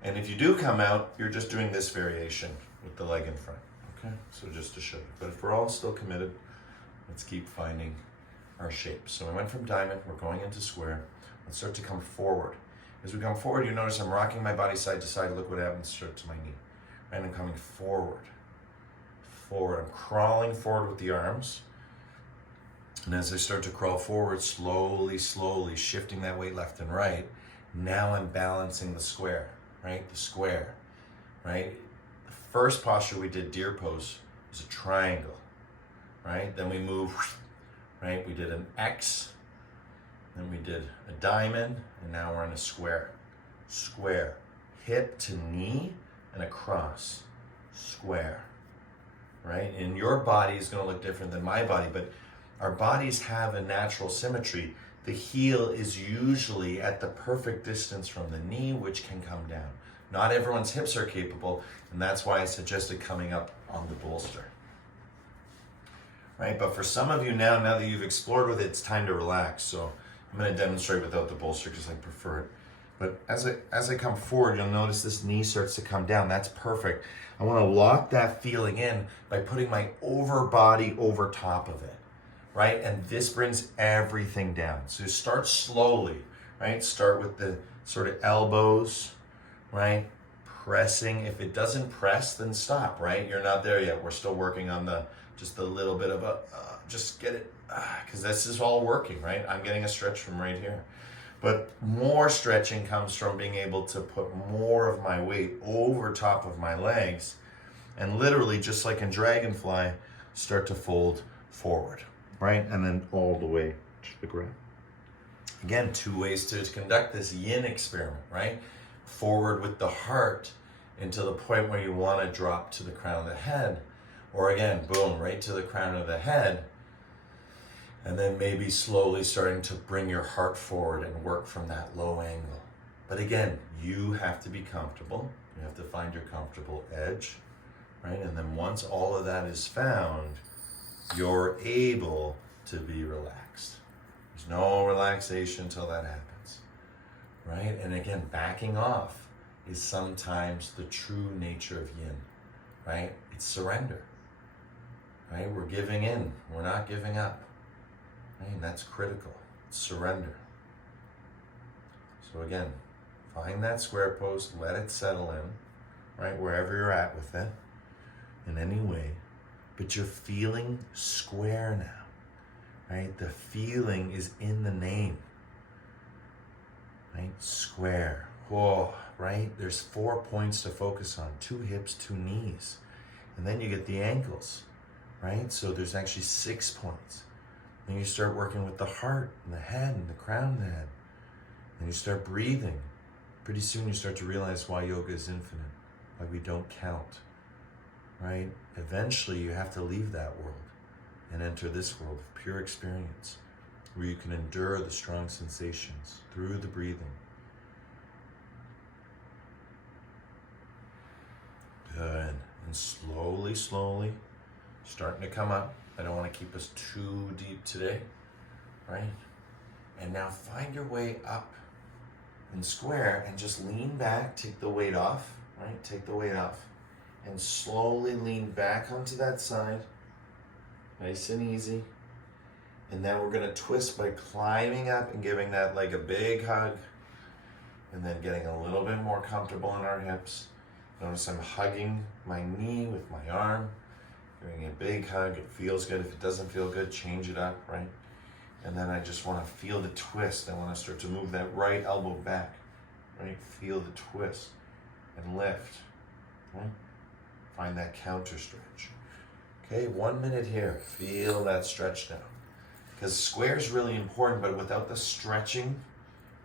And if you do come out, you're just doing this variation with the leg in front, okay? So just to show you. But if we're all still committed, let's keep finding our shape. So we went from diamond, we're going into square. Let's start to come forward. As we come forward, you notice I'm rocking my body side to side. Look what happens straight to my knee. And I'm coming forward. Forward. I'm crawling forward with the arms. And as I start to crawl forward, slowly, shifting that weight left and right, now I'm balancing the square, right? The square, right? The first posture we did, deer pose, was a triangle, right? Then we move, right? We did an X. Then we did a diamond, and now we're in a square. Square. Hip to knee and across. Square. Right? And your body is going to look different than my body, but our bodies have a natural symmetry the heel is usually at the perfect distance from the knee, which can come down. Not everyone's hips are capable, and that's why I suggested coming up on the bolster. Right, but for some of you now that you've explored with it, it's time to relax. So I'm going to demonstrate without the bolster because I prefer it. But as I come forward, you'll notice this knee starts to come down. That's perfect. I want to lock that feeling in by putting my over body over top of it, right? And this brings everything down. So you start slowly, right? Start with the sort of elbows, right? Pressing. If it doesn't press, then stop, right? You're not there yet. We're still working on just a little bit of just get it, because this is all working, right? I'm getting a stretch from right here. But more stretching comes from being able to put more of my weight over top of my legs and literally, just like in Dragonfly, start to fold forward, right? And then all the way to the ground. Again, 2 ways to conduct this yin experiment, right? Forward with the heart into the point where you want to drop to the crown of the head. Or again, boom, right to the crown of the head. And then maybe slowly starting to bring your heart forward and work from that low angle. But again, you have to be comfortable. You have to find your comfortable edge, right? And then once all of that is found, you're able to be relaxed. There's no relaxation until that happens, right? And again, backing off is sometimes the true nature of yin, right? It's surrender, right? We're giving in. We're not giving up. And that's critical. It's surrender. So again, find that square pose, let it settle in, right, wherever you're at with it, in any way. But you're feeling square now, right? The feeling is in the name, right? Square. Whoa, right? There's 4 points to focus on, 2 hips, 2 knees. And then you get the ankles, right? So there's actually 6 points. Then you start working with the heart and the head and the crown of the head. Then you start breathing. Pretty soon you start to realize why yoga is infinite, why we don't count, right? Eventually you have to leave that world and enter this world of pure experience, where you can endure the strong sensations through the breathing. Good. And slowly, slowly, starting to come up. I don't want to keep us too deep today, right? And now find your way up in square and just lean back, take the weight off, right? Take the weight off and slowly lean back onto that side, nice and easy. And then we're going to twist by climbing up and giving that leg a big hug, and then getting a little bit more comfortable in our hips. Notice I'm hugging my knee with my arm. Giving a big hug, it feels good. If it doesn't feel good, change it up, right? And then I just want to feel the twist. I want to start to move that right elbow back, right? Feel the twist and lift, right? Find that counter stretch. Okay, 1 minute here. Feel that stretch now. Because square is really important, but without the stretching,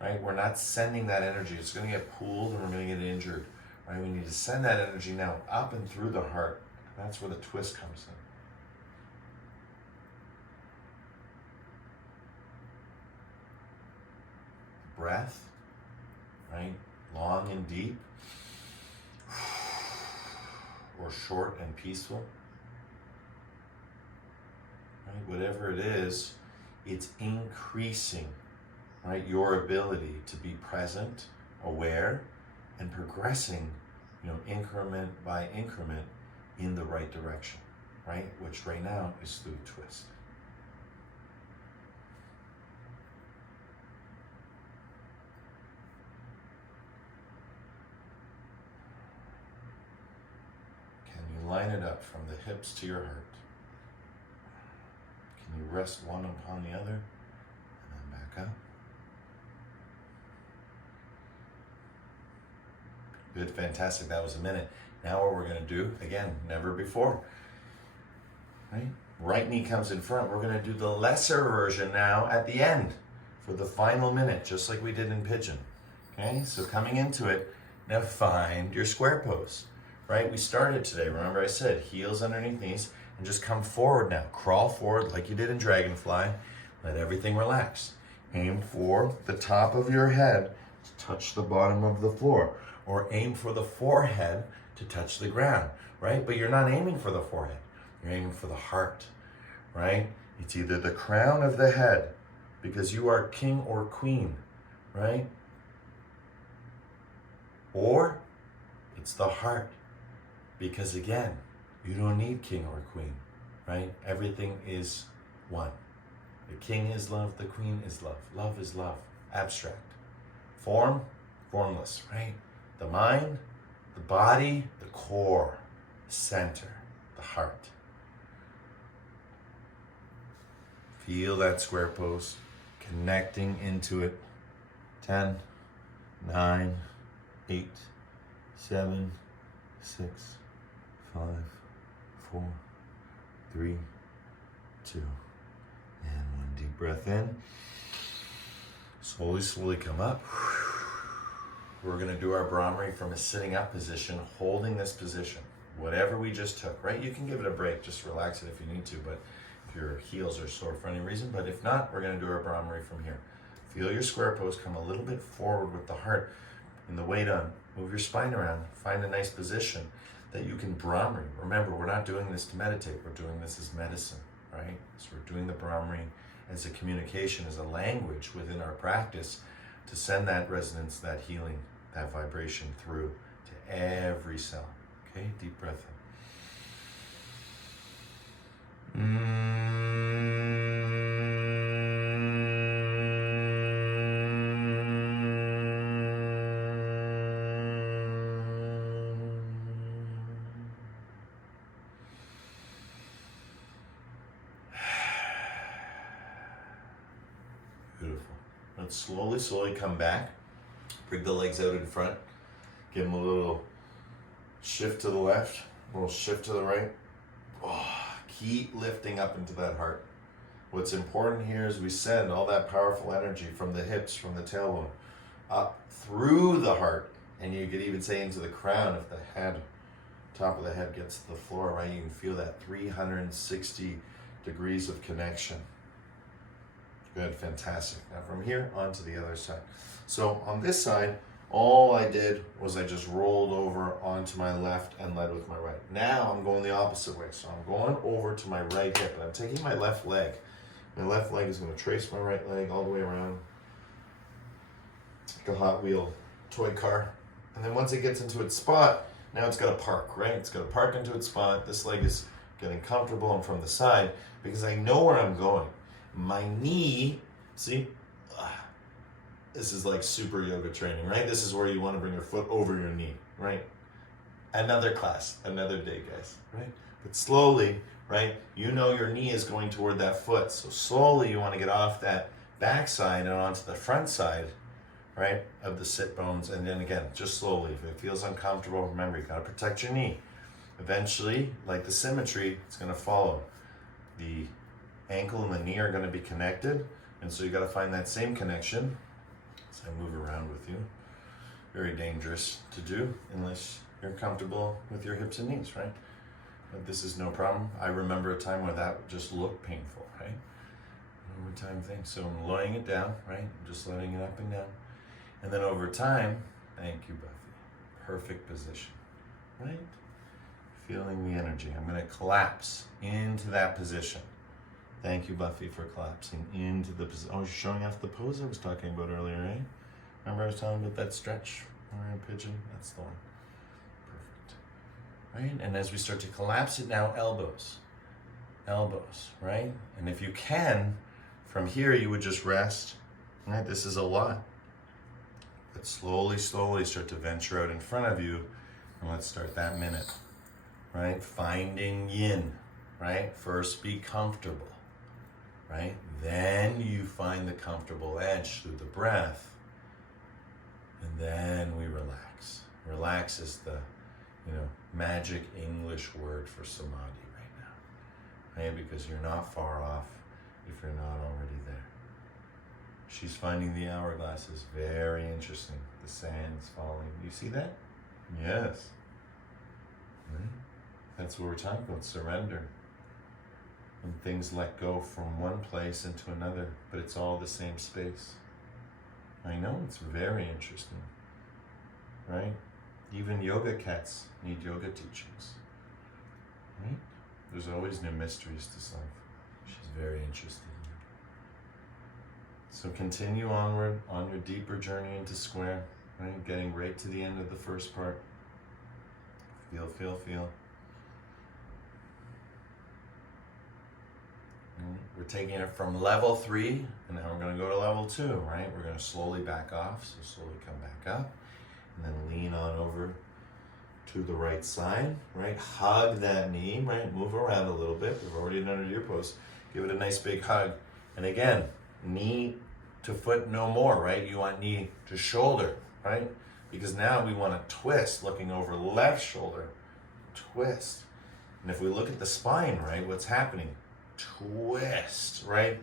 right, we're not sending that energy. It's going to get pulled and we're going to get injured, right? We need to send that energy now up and through the heart. That's where the twist comes in. Breath, right? Long and deep, or short and peaceful. Right? Whatever it is, it's increasing, right? Your ability to be present, aware, and progressing, increment by increment, in the right direction, right? Which right now is through the twist. Can you line it up from the hips to your heart? Can you rest one upon the other and then back up? Good, fantastic. That was a minute. Now what we're going to do, again, never before, right? Right knee comes in front. We're going to do the lesser version now at the end for the final minute, just like we did in pigeon. Okay, so coming into it, now find your square pose, right? We started today, remember I said heels underneath knees, and just come forward now. Crawl forward like you did in Dragonfly. Let everything relax. Aim for the top of your head to touch the bottom of the floor, or aim for the forehead to touch the ground, right? But you're not aiming for the forehead. You're aiming for the heart, right? It's either the crown of the head, because you are king or queen, right? Or it's the heart, because again, you don't need king or queen, right? Everything is one. The king is love, the queen is love. Love is love, abstract. Form, formless, right? The mind, the body, the core, center, the heart. Feel that square pose, connecting into it. 10, 9, 8, 7, 6, 5, 4, 3, 2, and one deep breath in. Slowly come up. We're gonna do our Brahmari from a sitting up position, holding this position. Whatever we just took, right? You can give it a break, just relax it if you need to, but if your heels are sore for any reason, but if not, we're gonna do our Brahmari from here. Feel your square pose, come a little bit forward with the heart and the weight on. Move your spine around, find a nice position that you can Brahmari. Remember, we're not doing this to meditate, we're doing this as medicine, right? So we're doing the Brahmari as a communication, as a language within our practice to send that resonance, that healing, that vibration through to every cell. Okay, deep breath in. Beautiful. Let's slowly come back. Bring the legs out in front. Give them a little shift to the left, a little shift to the right. Oh, keep lifting up into that heart. What's important here is we send all that powerful energy from the hips, from the tailbone, up through the heart. And you could even say into the crown if the head, top of the head gets to the floor, right? You can feel that 360 degrees of connection. Good, fantastic. Now from here onto the other side. So on this side, all I did was I just rolled over onto my left and led with my right. Now I'm going the opposite way. So I'm going over to my right hip and I'm taking my left leg. My left leg is going to trace my right leg all the way around like a Hot Wheel toy car. And then once it gets into its spot, now it's got to park, right? It's got to park into its spot. This leg is getting comfortable and from the side because I know where I'm going. My knee, see, this is like super yoga training, right? This is where you want to bring your foot over your knee, right? Another class, another day, guys, right? But slowly, right? You know your knee is going toward that foot. So slowly you want to get off that back side and onto the front side, right? Of the sit bones. And then again, just slowly. If it feels uncomfortable, remember, you got to protect your knee. Eventually, like the symmetry, it's going to follow. The ankle and the knee are going to be connected. And so you got to find that same connection. So I move around with you. Very dangerous to do unless you're comfortable with your hips and knees, right? But this is no problem. I remember a time where that just looked painful, right? Over time thing. So I'm laying it down, right? I'm just letting it up and down. And then over time, thank you, Buffy. Perfect position, right? Feeling the energy. I'm going to collapse into that position. Thank you, Buffy, for collapsing into the position. Oh, you're showing off the pose I was talking about earlier, right? Remember I was talking about that stretch warrior pigeon? That's the one. Perfect. Right? And as we start to collapse it now, elbows. Elbows, right? And if you can, from here you would just rest. Right? This is a lot. But slowly start to venture out in front of you. And let's start that minute. Right? Finding yin. Right? First be comfortable. Right? Then you find the comfortable edge through the breath. And then we relax. Relax is the, magic English word for samadhi right now. Right? Because you're not far off if you're not already there. She's finding the hourglass is very interesting. The sand's falling. You see that? Yes. Right? That's what we're talking about, surrender. when things let go from one place into another, but it's all the same space. I know, it's very interesting, right? Even yoga cats need yoga teachings, right? There's always new mysteries to solve. She's very interested in it. So continue onward on your deeper journey into square, right? Getting right to the end of the first part. Feel, feel, feel. We're taking it from level 3, and now we're going to go to level 2, right? We're going to slowly back off, so slowly come back up, and then lean on over to the right side, right? Hug that knee, right? Move around a little bit. We've already done a deer pose. Give it a nice big hug. And again, knee to foot no more, right? You want knee to shoulder, right? Because now we want to twist, looking over left shoulder, twist. And if we look at the spine, right, what's happening? Twist, right?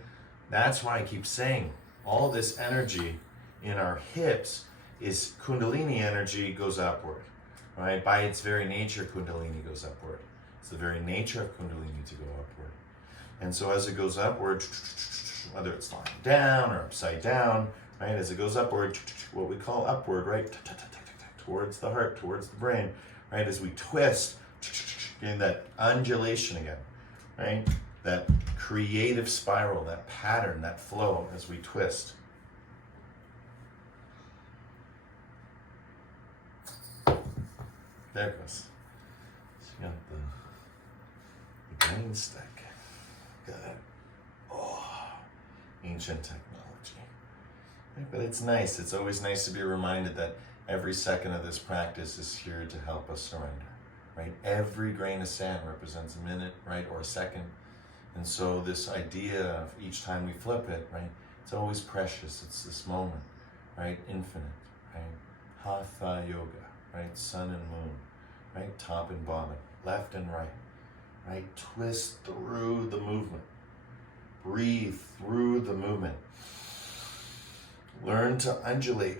That's why I keep saying all this energy in our hips is Kundalini energy goes upward, right? By its very nature, Kundalini goes upward. It's the very nature of Kundalini to go upward. And so as it goes upward, whether it's lying down or upside down, right? As it goes upward, what we call upward, right? Towards the heart, towards the brain, right? As we twist, in that undulation again, right? That creative spiral, that pattern, that flow as we twist. There it goes. So you got the green stick. Good. Oh, ancient technology. Right, but it's nice. It's always nice to be reminded that every second of this practice is here to help us surrender. Right? Every grain of sand represents a minute, right, or a second. And so this idea of each time we flip it, right, it's always precious. It's this moment, right, infinite, right? Hatha yoga, right, sun and moon, right, top and bottom, left and right, twist through the movement. Breathe through the movement. Learn to undulate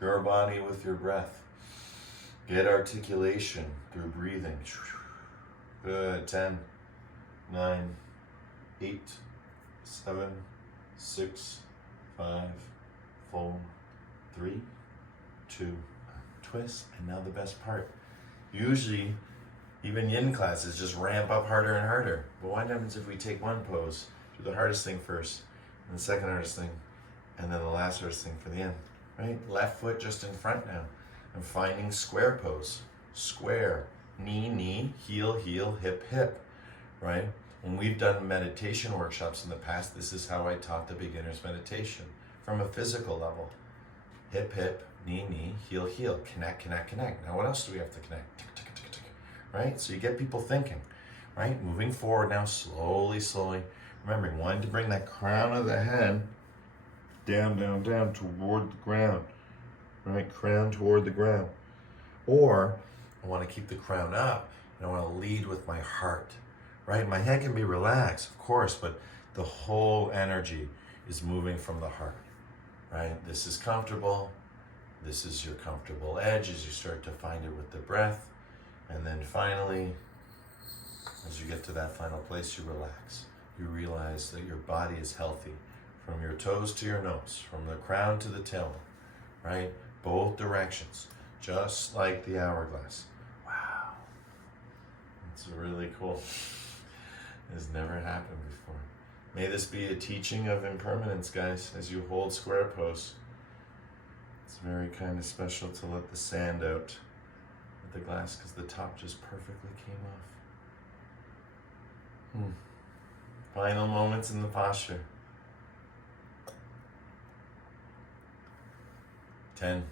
your body with your breath. Get articulation through breathing. Good. 10, 9, 8, 7, 6, 5, 4, 3, 2, twist. And now the best part. Usually, even yin classes just ramp up harder and harder. But what happens if we take one pose, do the hardest thing first, and the second hardest thing, and then the last hardest thing for the end, right? Left foot just in front now. I'm finding square pose. Square. Knee, knee, heel, heel, hip, hip, right? When we've done meditation workshops in the past, this is how I taught the beginners meditation from a physical level. Hip, hip, knee, knee, heel, heel, connect, connect, connect. Now what else do we have to connect? Tick, tick, tick, tick, right? So you get people thinking, right? Moving forward now, slowly, slowly. Remembering, wanting to bring that crown of the head down, down, down toward the ground, right? Crown toward the ground. Or I want to keep the crown up, and I want to lead with my heart, right? My head can be relaxed, of course, but the whole energy is moving from the heart, right? This is comfortable. This is your comfortable edge as you start to find it with the breath. And then finally, as you get to that final place, you relax. You realize that your body is healthy from your toes to your nose, from the crown to the tailbone, right? Both directions, just like the hourglass. Wow. It's really cool. It's never happened before. May this be a teaching of impermanence, guys, as you hold square pose. It's very kind of special to let the sand out with the glass because the top just perfectly came off. Final moments in the posture. 10,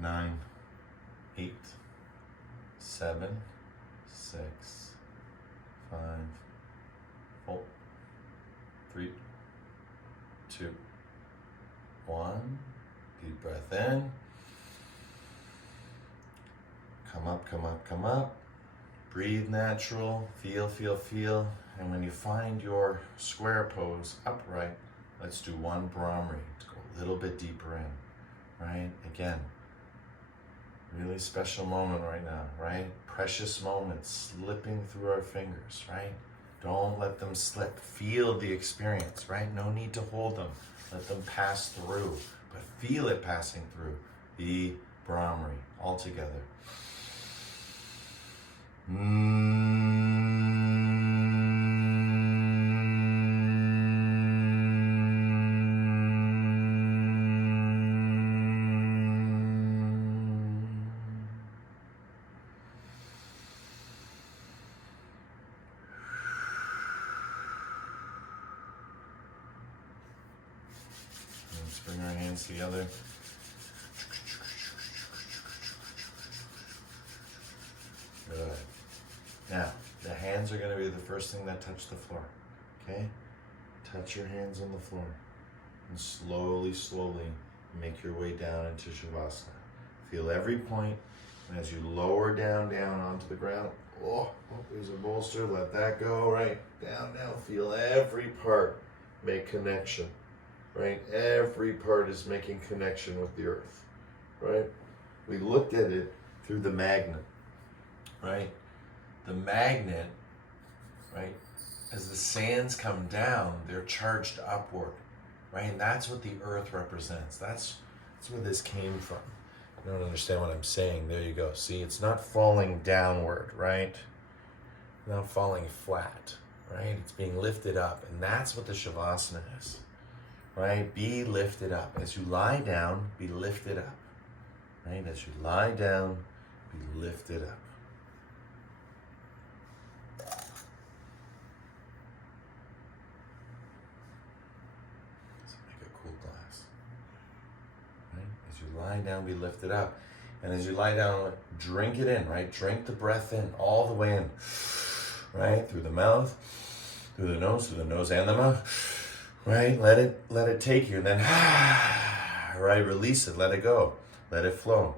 9, 8, 7, 6, 5, 4, 3, 2, 1. Deep breath in. Come up, come up, come up. Breathe natural. Feel, feel, feel. And when you find your square pose upright, let's do one Brahmari to go a little bit deeper in. Right? Again, Really special moment right now, right? Precious moments slipping through our fingers, right? Don't let them slip. Feel the experience, right? No need to hold them. Let them pass through, but feel it passing through. The Brahmari, all together. Let's bring our hands together. Good. Now, the hands are going to be the first thing that touch the floor. Okay? Touch your hands on the floor. And slowly, slowly make your way down into Shavasana. Feel every point. And as you lower down onto the ground, there's a bolster. Let that go. Right? Down. Feel every part make connection. Right? Every part is making connection with the earth. Right? We looked at it through the magnet. Right? The magnet, right? As the sands come down, they're charged upward. Right? And that's what the earth represents. That's where this came from. You don't understand what I'm saying. There you go. See, it's not falling downward, right? Not falling flat, right? It's being lifted up. And that's what the Shavasana is. Right? Be lifted up. As you lie down, be lifted up. Right? As you lie down, be lifted up. Let's make a cool glass. Right? As you lie down, be lifted up. And as you lie down, drink it in, right? Drink the breath in, all the way in. Right? Through the mouth, through the nose and the mouth. Right? Let it take you, and then right, release it, let it go, let it flow.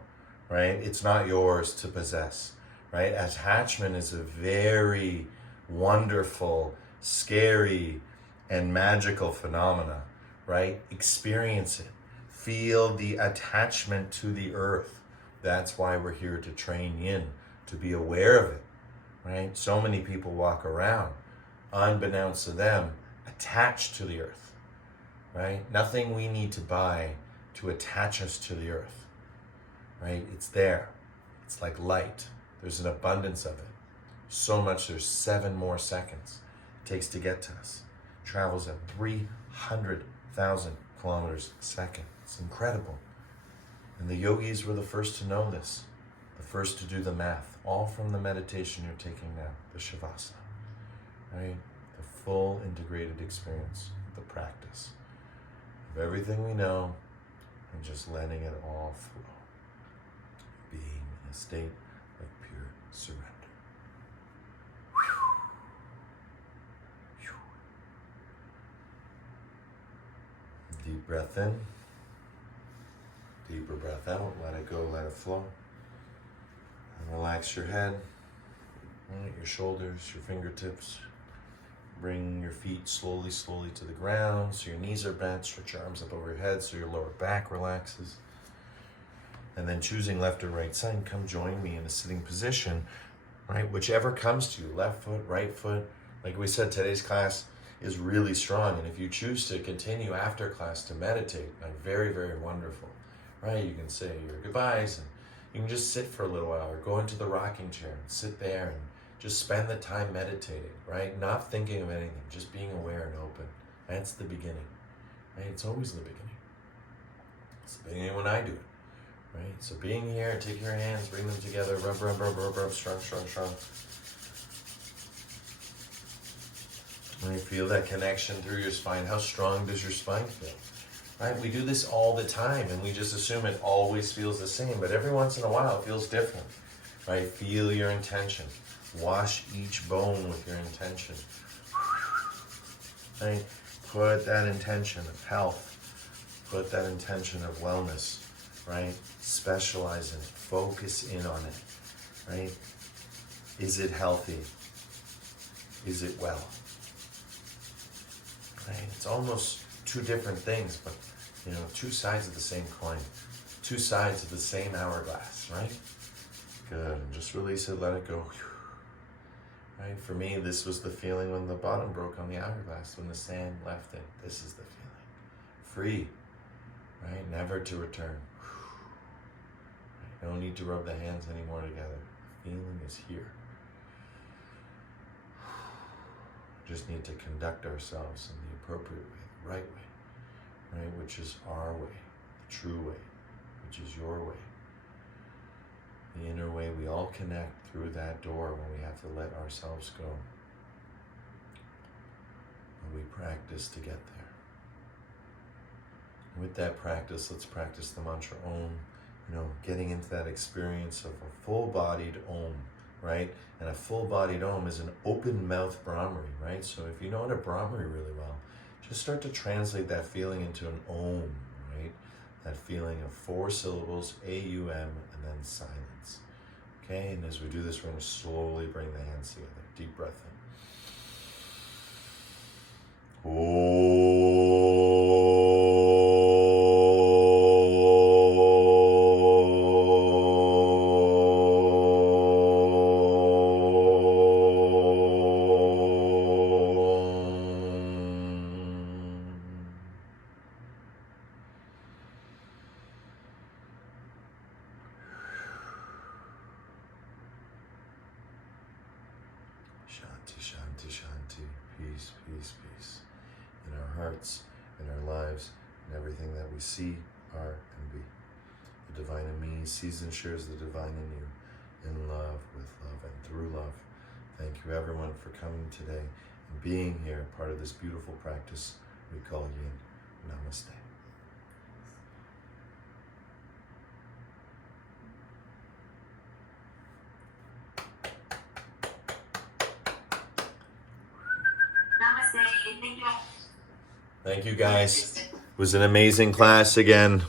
Right? It's not yours to possess. Right? Attachment is a very wonderful, scary, and magical phenomena. Right? Experience it. Feel the attachment to the earth. That's why we're here to train yin, to be aware of it. Right? So many people walk around, unbeknownst to them, attached to the earth, right? Nothing we need to buy to attach us to the earth, right? It's there. It's like light. There's an abundance of it. So much, there's 7 more seconds it takes to get to us. It travels at 300,000 kilometers a second. It's incredible. And the yogis were the first to know this, the first to do the math, all from the meditation you're taking now, the Shavasana, right? Full integrated experience, the practice of everything we know and just letting it all flow. Being in a state of pure surrender. Deep breath in, deeper breath out, let it go, let it flow. And relax your head, right, your shoulders, your fingertips. Bring your feet slowly to the ground so your knees are bent. Stretch your arms up over your head so your lower back relaxes. And then choosing left or right side, come join me in a sitting position, right? Whichever comes to you, left foot, right foot. Like we said, today's class is really strong. And if you choose to continue after class to meditate, like very, very wonderful, right? You can say your goodbyes and you can just sit for a little while or go into the rocking chair and sit there and just spend the time meditating, right? Not thinking of anything, just being aware and open. That's the beginning, right? It's always the beginning. It's the beginning when I do it, right? So being here, take your hands, bring them together, rub, strong. When you feel that connection through your spine, how strong does your spine feel? Right? We do this all the time and we just assume it always feels the same, but every once in a while it feels different, right? Feel your intention. Wash each bone with your intention. Right? Put that intention of health. Put that intention of wellness. Right? Specialize in it. Focus in on it. Right? Is it healthy? Is it well? Right? It's almost 2 different things, but 2 sides of the same coin. two sides of the same hourglass, right? Good. And just release it, let it go. Right? For me, this was the feeling when the bottom broke on the hourglass, when the sand left it. This is the feeling. Free, right? Never to return. Right? No need to rub the hands anymore together. The feeling is here. Just need to conduct ourselves in the appropriate way, the right way, right? Which is our way, the true way, which is your way. The inner way, we all connect through that door when we have to let ourselves go. And we practice to get there. With that practice, let's practice the mantra Om, getting into that experience of a full-bodied Om, right? And a full-bodied Om is an open mouth Brahmari, right? So if you know how to Brahmari really well, just start to translate that feeling into an Om, right? That feeling of 4 syllables, A-U-M, and then silence. Okay, and as we do this, we're going to slowly bring the hands together. Deep breath in. Shanti, shanti, shanti. Peace, peace, peace. In our hearts, in our lives, in everything that we see, are, and be. The divine in me sees and shares the divine in you, in love, with love, and through love. Thank you everyone for coming today and being here, part of this beautiful practice we call Yin. Namaste. Namaste. Thank you. Thank you guys. It was an amazing class again.